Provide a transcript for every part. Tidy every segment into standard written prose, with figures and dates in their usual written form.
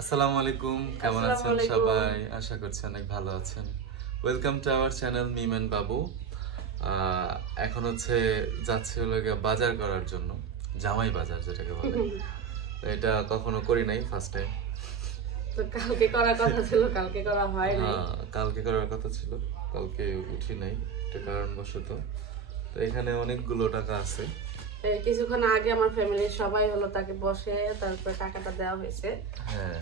আসসালামু আলাইকুম, কেমন আছেন সবাই? আশা করছি অনেক ভালো আছেন। Welcome to our channel Mim and Babu. এখন হচ্ছে যাচ্ছি হলো বাজার করার জন্য, জামাই বাজার যেটাকে বলে। এটা কখনো করি নাই, ফার্স্ট টাইম। তো কালকে করার কথা ছিল, কালকে করা হয় নাই। কালকে করার কথা ছিল, কালকে উঠি নাই একটা কারণবশত। তো এখানে অনেকগুলো টাকা আছে। কিছুক্ষণ আগে আমার ফ্যামিলির সবাই হলো তাকে বসে তারপর টাকাটা দেওয়া হয়েছে।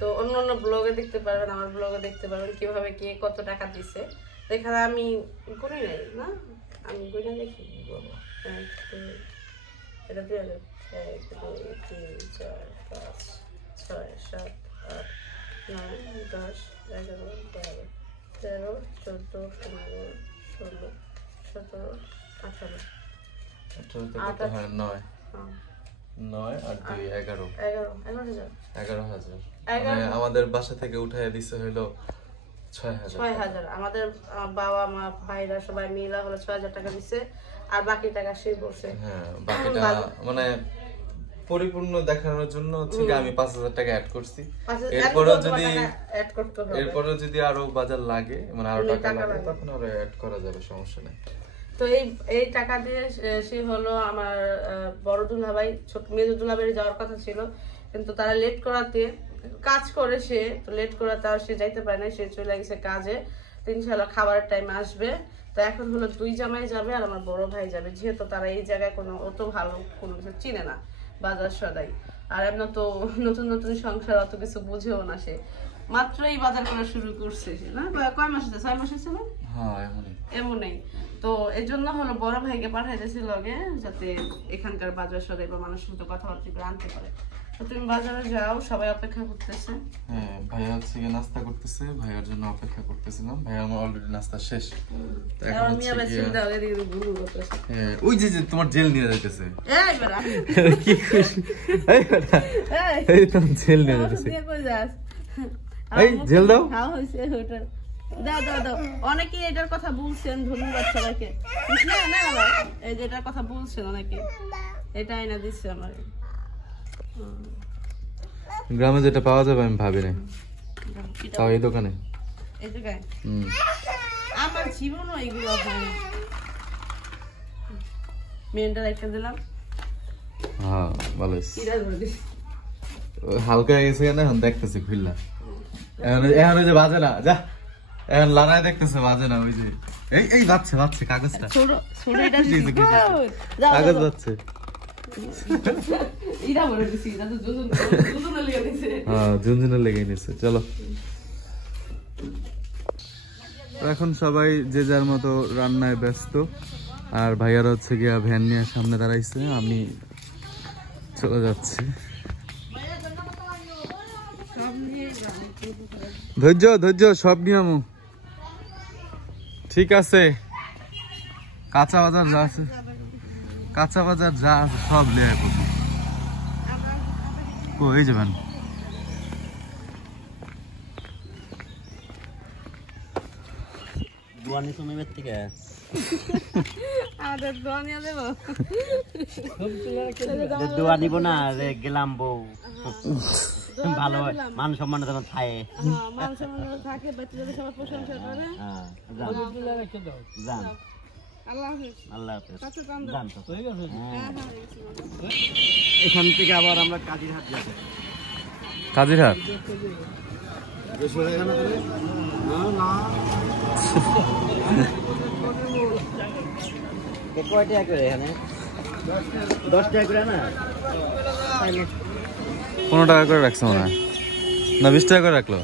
তো অন্য অন্য ব্লগে দেখতে পারবেন, আমার ব্লগে দেখতে পারবেন কিভাবে কে কত টাকা দিছে। এখানে আমি করি নাই না, আমি গুনে দেখি। এটা 2000, 1 2 3 4 5 6 7 8 9 10 11 12 13 14 15 16 17 18 আমাদের বাসা থেকে উঠাই দিছে হইলো 6000। আমাদের বাবা মা ভাইরা সবাই মিলা হলো 6000 টাকা দিছে, আর বাকি টাকা সে বলছে। বাকিটা মানে পরিপূর্ণ দেখানোর জন্য হচ্ছে আমি 5000 টাকা অ্যাড করছি। এরপরে যদি আরো বাজার লাগে, মানে আরো টাকা লাগে, তখন আরো অ্যাড করা যাবে, সমস্যা নেই। তো এই টাকা দিয়ে সে হলো আমার বড় দুলাভাই ছোট মেজো দুলাভাই যাওয়ার কথা ছিল, কিন্তু তারা লেট করাতে কাজ করে, সে তো লেট করাতে আর সে যাইতে পারে না, সে চলে গেছে কাজে। তো ইনশাআল্লাহ খাবারের টাইম আসবে। তো এখন হলো দুই জামাই যাবে আর আমার বড় ভাই যাবে, যেহেতু তারা এই জায়গায় কোনো অত ভালো কোনো কিছু চিনে না, বাজার সদাই। আর এমন তো নতুন নতুন সংসার, অত কিছু বুঝেও না, সে মাত্রই বাজার করা শুরু করছে না। কয় মাস হচ্ছে? 6 মাস হচ্ছে না? এমনই। তো এই জন্য হলো বড় ভাইকে পাঠাইতেছি লগে, যাতে এখানকার বাজার সদাই বা মানুষের সাথে কথাবার্তা করে আনতে পারে। তো তুমি বাজারে যাও, সবাই অপেক্ষা করতেছে। হ্যাঁ, ভাইয়া হচ্ছে নাস্তা করতেছে, ভাইয়ার জন্য অপেক্ষা করতেছিলাম। ভাইয়া আমার অলরেডি নাস্তা শেষ। এখন হচ্ছে ওই যে তোমার জেল নিয়ে যাইতেছে। এই বেটা কি খুশি, এই বেটা এই তো জেল নিয়ে যাইতেছে। এই জেল দাও। হ্যাঁ হইছে, ওটা দাও দাও দাও। অনেকে এটার কথা বলছেন, ধন্যবাদ সবাইকে। না না এই যে এটার কথা বলছেন অনেকে, এটা এনে দিচ্ছে আমার। গ্রামে যেটা পাওয়া যাবে আমি ভাবি না, তাও এই দোকানে। এই দোকানে আমার জীবনও এগুলো হয় না। মেনটা রেখে দিলাম। হ্যাঁ ভালো হয়েছে, হালকা গেছে না, এখন দেখতেছি খুললা। এখন যে বাজে না, যা এখন লারাই দেখতেছে বাজে না। ওই যে এই বাজছে বাজছে কাগজটা, কাগজ বাজছে। চলো এখন সবাই যে যার মতো রান্নায় ব্যস্ত, আর ভাইয়ারা হচ্ছে গিয়া ভ্যান নিয়ে সামনে দাঁড়াইছে, আমি চলে যাচ্ছি। ধৈর্য ধৈর্য, সব নিয়ম ঠিক আছে। কাঁচা বাজার যা আছে, কাঁচা বাজার যা আছে সব লিয়ে পড়বো। এই যাবেন দোয়ানি সুমিবের থেকে দোয়া নিব না রে, গেলাম বউ। ভালো মান সম্মান যখন থাকে, এখান থেকে আবার আমরা কাজিরহাট যাবো। কাজিরহাট কয় টাকা করে এখানে? 10 টাকা করে না, 15 টাকা করে রাখছে মনে হয়, না 20 টাকা করে রাখলো।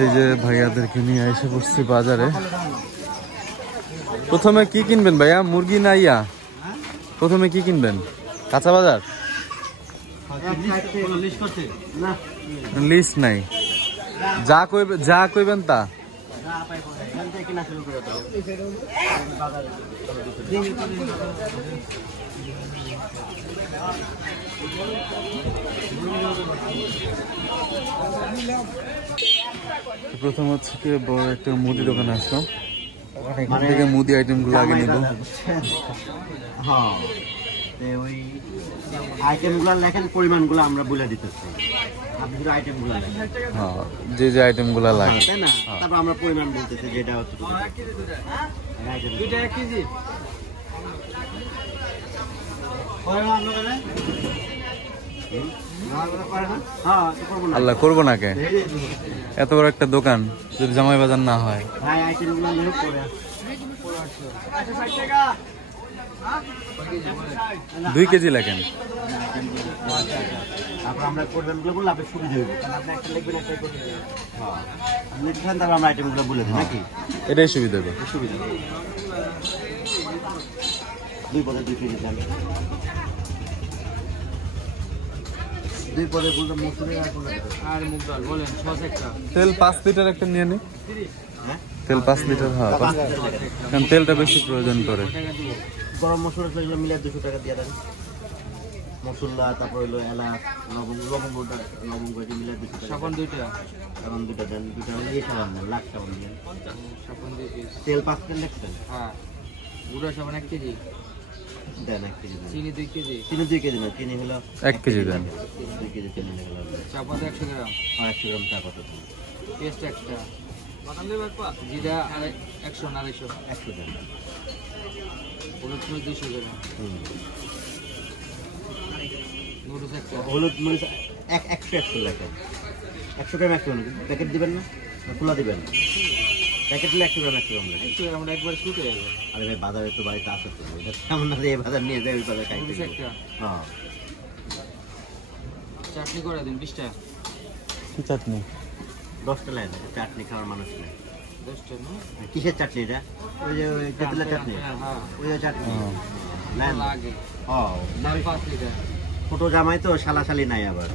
এই যে ভাইয়াদেরকে নিয়ে এসে পড়ছি বাজারে। প্রথমে কি কিনবেন ভাইয়া, মুরগি না ইয়া? প্রথমে কি কিনবেন? কাঁচা বাজার লিস্ট নাই, যা কইবেন তা। প্রথম হচ্ছে কি বড় একটা মুদি দোকানে আসলাম, এখান থেকে মুদি আইটেম গুলো আগে নিব। হ্যাঁ, ওই আইটেমগুলো লেখেন, পরিমাণগুলো আমরা বলে দিতেছি। আপনি শুধু আইটেমগুলো লেখেন, হ্যাঁ যে যে আইটেমগুলো লাগে, তাই না? তারপর আমরা পরিমাণ বলতেছি যেটা হচ্ছে আইটেম 2 টাকা কেজি। আল্লাহ করবো না কে, এত বড় একটা দোকান যদি জামাই বাজার না হয়। 2 কেজি লেখেন। তারপর আমরা পরিমাণগুলো বললে আপনার সুবিধা হবে, কারণ আপনি একটা লিখবেন একটা করে দিবেন। হ্যাঁ লিখবেন, তারপর আমরা আইটেমগুলো বলে দিই নাকি? এটাই সুবিধা হবে। সুবিধা 2 পদে 2 কেজি দেন। 2 পদে বলতে মসুরি আর মুগ ডাল বলেন, সস একটা। তেল 5 লিটার একটা নিয়ে নি। হ্যাঁ তেল 5 লিটার, হ্যাঁ কারণ তেলটা বেশি প্রয়োজন করে। গরম মশলা এগুলো মিলে 200 টাকা দিয়ে দেন। মশলা, তারপর হলো এলাচ, লবঙ্গ মিলে 200 টাকা। সাবান 2টা, সাবান 2টা দেন। 2টা হলে এই সাবান দেন, লাখ সাবান দেন। সাবান 2 পিস। তেল 5 কেজি লিখছেন? হ্যাঁ। গুঁড়া সাবান 1 কেজি দেন। 1 কেজি দেন। চিনি 2 কেজি। চিনি 2 কেজি না, চিনি হলো 1 কেজি দেন। 2 কেজি চিনি লাগলো। চা পাতা 100 গ্রাম। আর 100 গ্রাম চা পাতা। পেস্ট একটা। জিরা আর 100 না 100 দেন। হলুদ 200 গ্রাম। হলুদ মরিচ 100 লেখেন। 100 গ্রাম 100 প্যাকেট দিবেন না, খোলা দিবেন? প্যাকেট হলে 100 গ্রাম 100 গ্রাম লাগে। আমরা একবার শুটে যাবে। আরে ভাই বাজারে তো বাড়িতে আসে তো, এমন না এই বাজার নিয়ে যাই, ওই বাজার খাইতে। হ্যাঁ চাটনি করে দিন 20 টাকা। কি চাটনি? 10টা লাগে চাটনি খাওয়ার মানুষ নেই। 10টা না? কিসের চাটনি এটা? ওই যে ওই তেঁতুলের চাটনি। হ্যাঁ ওই চাটনি লাগে। হ্যাঁ না 5 লিটার। ছোট জামাই তো শালাশালি নাই আবার।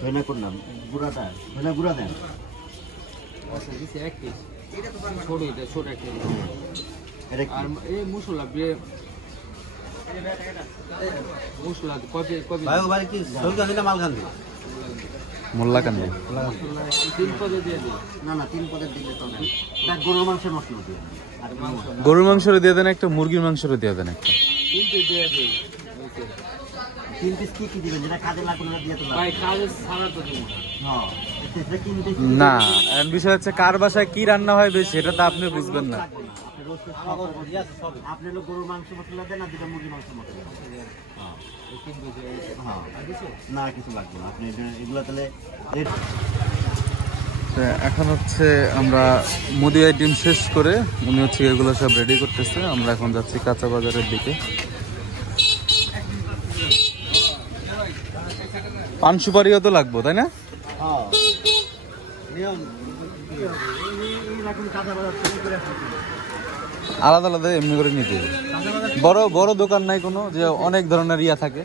ধইনা কোন নাম? গুড়াটা ধইনা গুড়া দেন। আচ্ছা দিছে 1 পিস। ছোট এটা ছোট একটা। এটা আর এই মশলা মশলা কবে ভাই ও বাড়ি কি সলকান দিনা মালখান দি মোল্লা কান্দি 3 পদে দিয়ে দিই। না না 3 পদে দিলে তো না, এটা গরুর মাংসের মশলা দিই। আর গরুর মাংসেের দিয়ে দেন একটা, মুরগির মাংসের দিয়ে দেন একটা। 3 পিস দিয়ে দিই। ওকে 3 পিস কি দিবেন? যেটা কাজে লাগবে না দিয়ে তো ভাই কাজে ছাড়া তো দিই। হ্যাঁ এটা কিনতে না, এর বিষয় হচ্ছে কার বাসায় কি রান্না হয় বেশি এটা তো আপনি বুঝবেন না। আপনি লোক গরুর মাংস মশলা দেন, আর দুটো মুরগির মাংস মশলা দেন। না কিছু লাগবে না, আপনি এগুলো তাহলে। এখন হচ্ছে আমরা মুদি আইটেম শেষ করে উনি হচ্ছে এগুলো সব রেডি করতেছে। আমরা এখন যাচ্ছি কাঁচা বাজারের দিকে। পান সুপারিও তো লাগবো তাই না? আলাদা আলাদা এমনি করে নিতে বড় বড় দোকান নাই কোনো যে অনেক ধরনের ইয়া থাকে।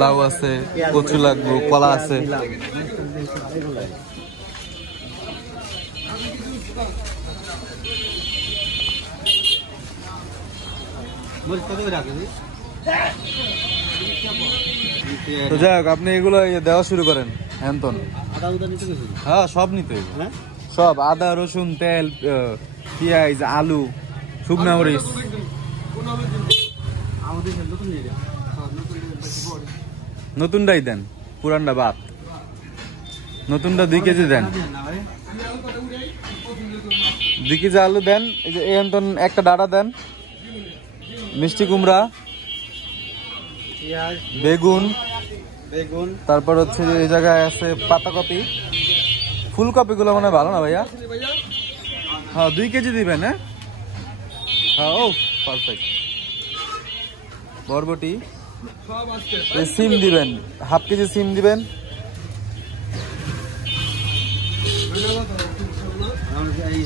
লাউ আছে, কচু লাগবো, কলা আছে। তো যাই হোক আপনি এগুলো দেওয়া শুরু করেন। হ্যান্তন হ্যাঁ সব নিতে সব, আদা রসুন তেল পেঁয়াজ আলু শুকনা মরিচ। নতুনটাই দেন, পুরানটা বাদ। নতুনটা 2 কেজি দেন। 2 কেজি আলু দেন। এই যে হ্যান্তন একটা ডাটা দেন। মিষ্টি কুমড়া, বেগুন, তারপর হচ্ছে এই জায়গায় আছে পাতাকপি। ফুলকপি গুলো মনে হয় ভালো না ভাইয়া? হ্যাঁ 2 কেজি দিবেন। হ্যাঁ ও পারফেক্ট। বরবটি, সিম দিবেন, হাফ কেজি সিম দিবেন।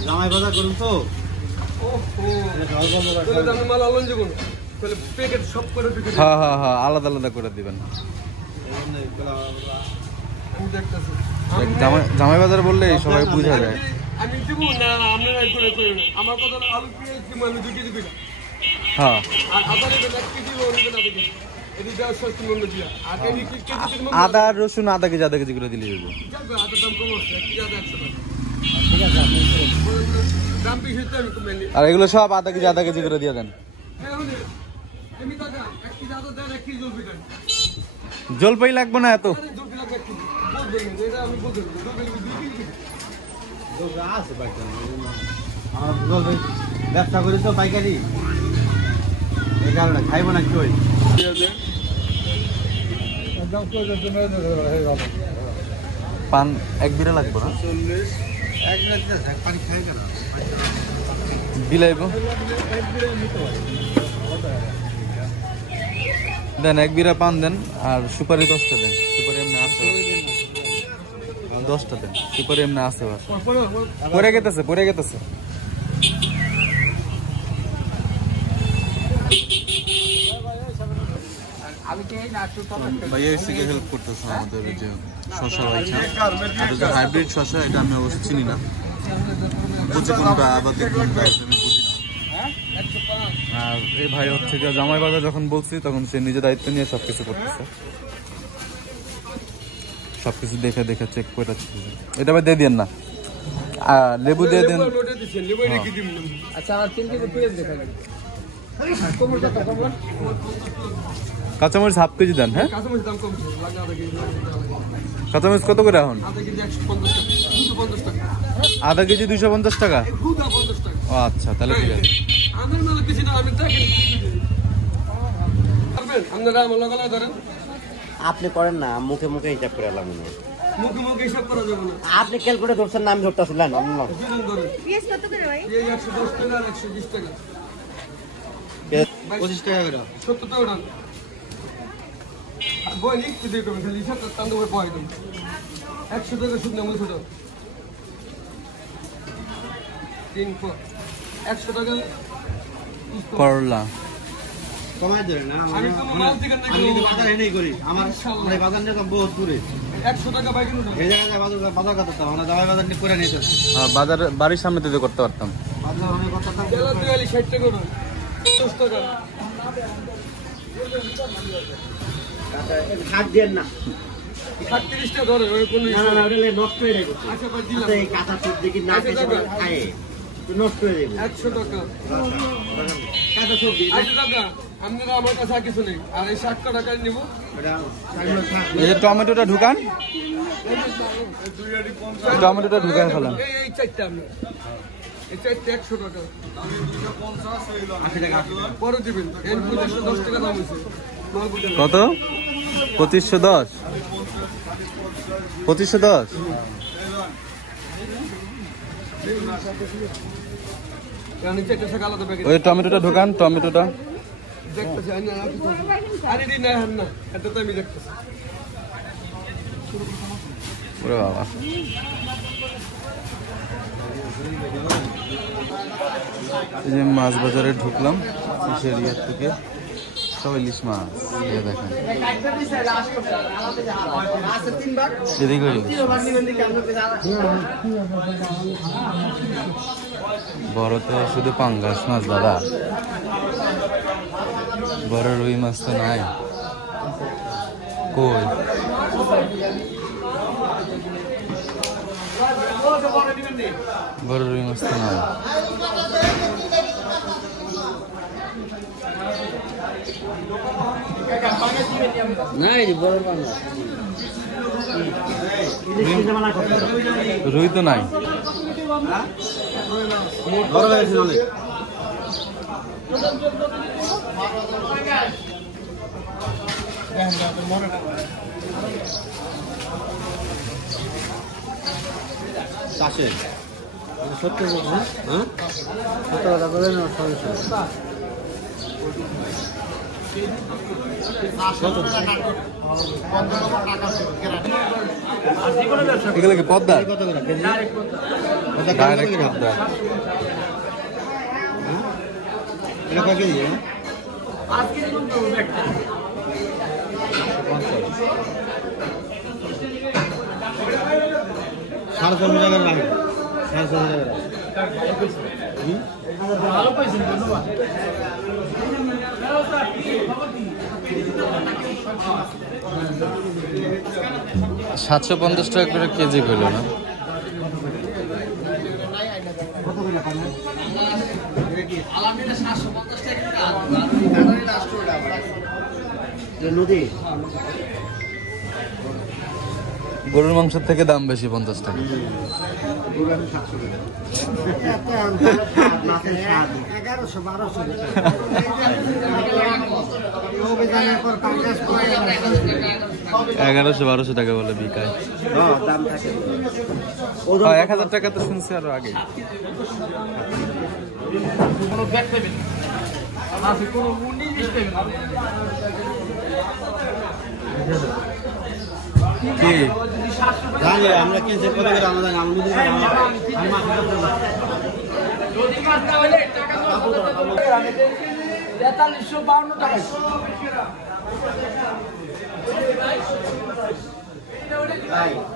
জামাই বাজার করুন তো। হ্যাঁ হ্যাঁ হ্যাঁ আলাদা আলাদা করে দিবেন। জামাই বাজার বললে সবাই বুঝা যায়। হ্যাঁ আদা আর রসুন আধা কেজি করে দিলে যাবো। আর এগুলো সব আধা কেজি করে দিয়ে দেন। জলপাই লাগবে না এত। ব্যবসা করি তো পাইকারি, এই কারণে খাইব না কি পান এক বিড়া লাগবে না, বিলাইব দেন। এক বিড়া পান দেন আর সুপারি 10টা দেন। সুপারি এমনি আসতে 10টা দেন। সুপারি এমনি আসতে পরে গেতেছে। ভাইয়া এসে হেল্প করতেছে আমাদের যে শশা বাইছা, এটা যে হাইব্রিড শশা, এটা আমি অবশ্য চিনি না, বুঝছি কোনটা আবাদি কোনটা আমি বুঝি না। আর এই ভাই হচ্ছে যে জামাই বাজার যখন বলছি তখন সে নিজে দায়িত্ব নিয়ে সবকিছু করতেছে, সবকিছু দেখে চেক করে। এটা ভাই দিয়ে দেন না, লেবু দিয়ে দেন। আচ্ছা কাঁচামরিচ হাফ কেজি দেন। হ্যাঁ কাঁচামরিচ কত করে এখন? আধা কেজি 250 টাকা। ও আচ্ছা, তাহলে ঠিক আছে। আপনি করেন না, মুখে হিসাব করে এলাম। আপনি খেয়াল করে ধরছেন না, আমি ধরতেছিলাম। 25 টাকা করে 70 টাকা বই লিখতে দিয়ে করবেন, খালি 70 টাকা করে পয় দেন। 100 টাকা সুদ না মুছো দাও 3 100 টাকা করলা কমাই ধরে না। আমি তো মাল থেকে না, আমি তো বাজার এনেই করি। আমার বাজার নিয়ে তো বহুত দূরে। 100 টাকা বাই কিলো এই জায়গায় বাজার করতে আমরা জামাই বাজার নিয়ে করে নিতে। বাজার বাড়ির সামনে দিতে করতে পারতাম। বাজার অনেক কথা না। তেল দিওয়ালি 60 টাকা করে 10 টাকা হাত দেন না। 30 টাকা ধরে ওই কোন না না, ওটা নষ্ট হয়ে যাবে। আচ্ছা ভাই দিলাম। এই কাঁচা সবজি কি না খেয়ে খায় তো নষ্ট হয়ে যাবে। 100 টাকা কাঁচা সবজি 80 টাকা। আপনারা আমার কাছে আর কিছু নেই। আর এই 60 টাকা নিব। ওটা সাইলো থাক। এই যে টমেটোটা ঢুকান, টমেটোটা ঢুকান ফেলান। এই চারটা আপনি এই চারটা 100 টাকা 80 টাকা পরে দিবেন। এর 10 টাকা দাম হয়েছে। কত? 2510। 2510। আমি চারটা টাকা আলাদা প্যাকেট ওই টমেটোটা ঢুকান, টমেটোটা। দেখতেছি। আরে দিন না না, এটা তো আমি দেখতেছি। ওরে বাবা, এই যে মাছ বাজারে ঢুকলাম ফিশের ইয়ার থেকে, সব ইলিশ মাছ। দেখেন এদিকে বড় তো শুধু পাঙ্গাস মাছ দাদা, বড় রুই মাছ তো নাই। কই বড় রুই মাছ তো নাই। রুই তো নাই। বড় হয়েছে অনেক। চাষে 70 হ্যাঁ 70 টাকা করে না। এগুলো কি পদ্মা? কত করে কেজি? ডাইরেক্ট পদ্মা। এটা কত কেজি? 5 কেজি মতো একটা। 450 টাকা লাগে। 450 টাকা। ভালো কইছেন, ধন্যবাদ। টাকা করে কেজি পেল না? গরুর মাংসের থেকে দাম বেশি 50 টাকা। এগারোশো 1200 টাকা বলে বিকায়। 1000 টাকা তো শুনছি আরো আগে। কি আমরা কিনছি কত করে আমাদের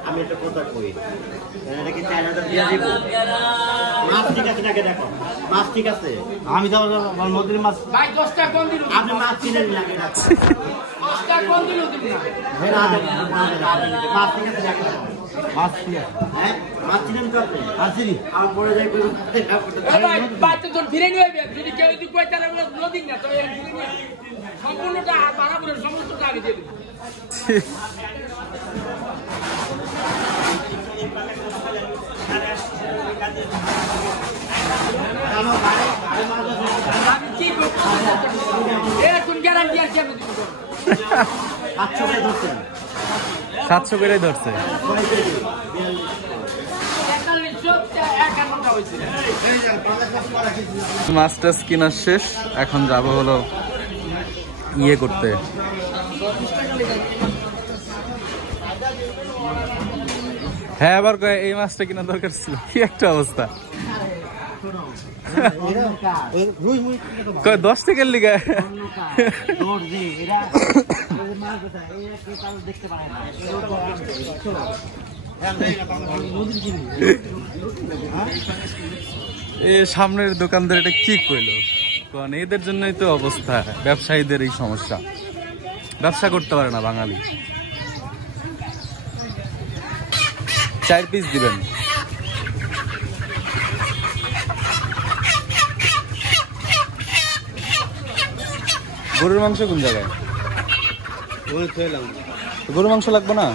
আমি একটা কথা কই, এটাকে 4000 দিয়ে দিব। মাছ ঠিক আছে নাকি দেখো, মাছ ঠিক আছে। আমি তো মধ্যে মাছ ভাই 10 টাকা কম দিন, আপনি মাছ কিনেন নাকি দেখো 10 টাকা কম দিন দিন না, মাছ ঠিক আছে দেখো, মাছ ঠিক আছে। হ্যাঁ মাছ কিনেন তো আপনি আসিনি, আর পরে যাই করুন ভাই বাচ্চ তোর ফিরে নিয়ে যাবে, যদি কেউ যদি কই তাহলে নদী না তো সম্পূর্ণটা বানা করে সমস্তটা আমি দিয়ে দেব। আমি কি করব, এখন গ্যারান্টি আছে আমি দিব। 700 করে ধরছে। মাছ টাছ কেনার শেষ, এখন যাবো হলো ইয়ে করতে, হ্যাঁ আবার এই মাছটা কেনার দরকার ছিল। কি একটা অবস্থা, 10 টাকার লিগা এ সামনের দোকানদার এটা কি কইলো, কারণ এদের জন্যই তো অবস্থা, ব্যবসায়ীদের এই সমস্যা, ব্যবসা করতে পারে না বাঙালি। 4 পিস দিবেন। গরুর মাংস কোন জায়গায়? গরুর মাংস লাগবে না?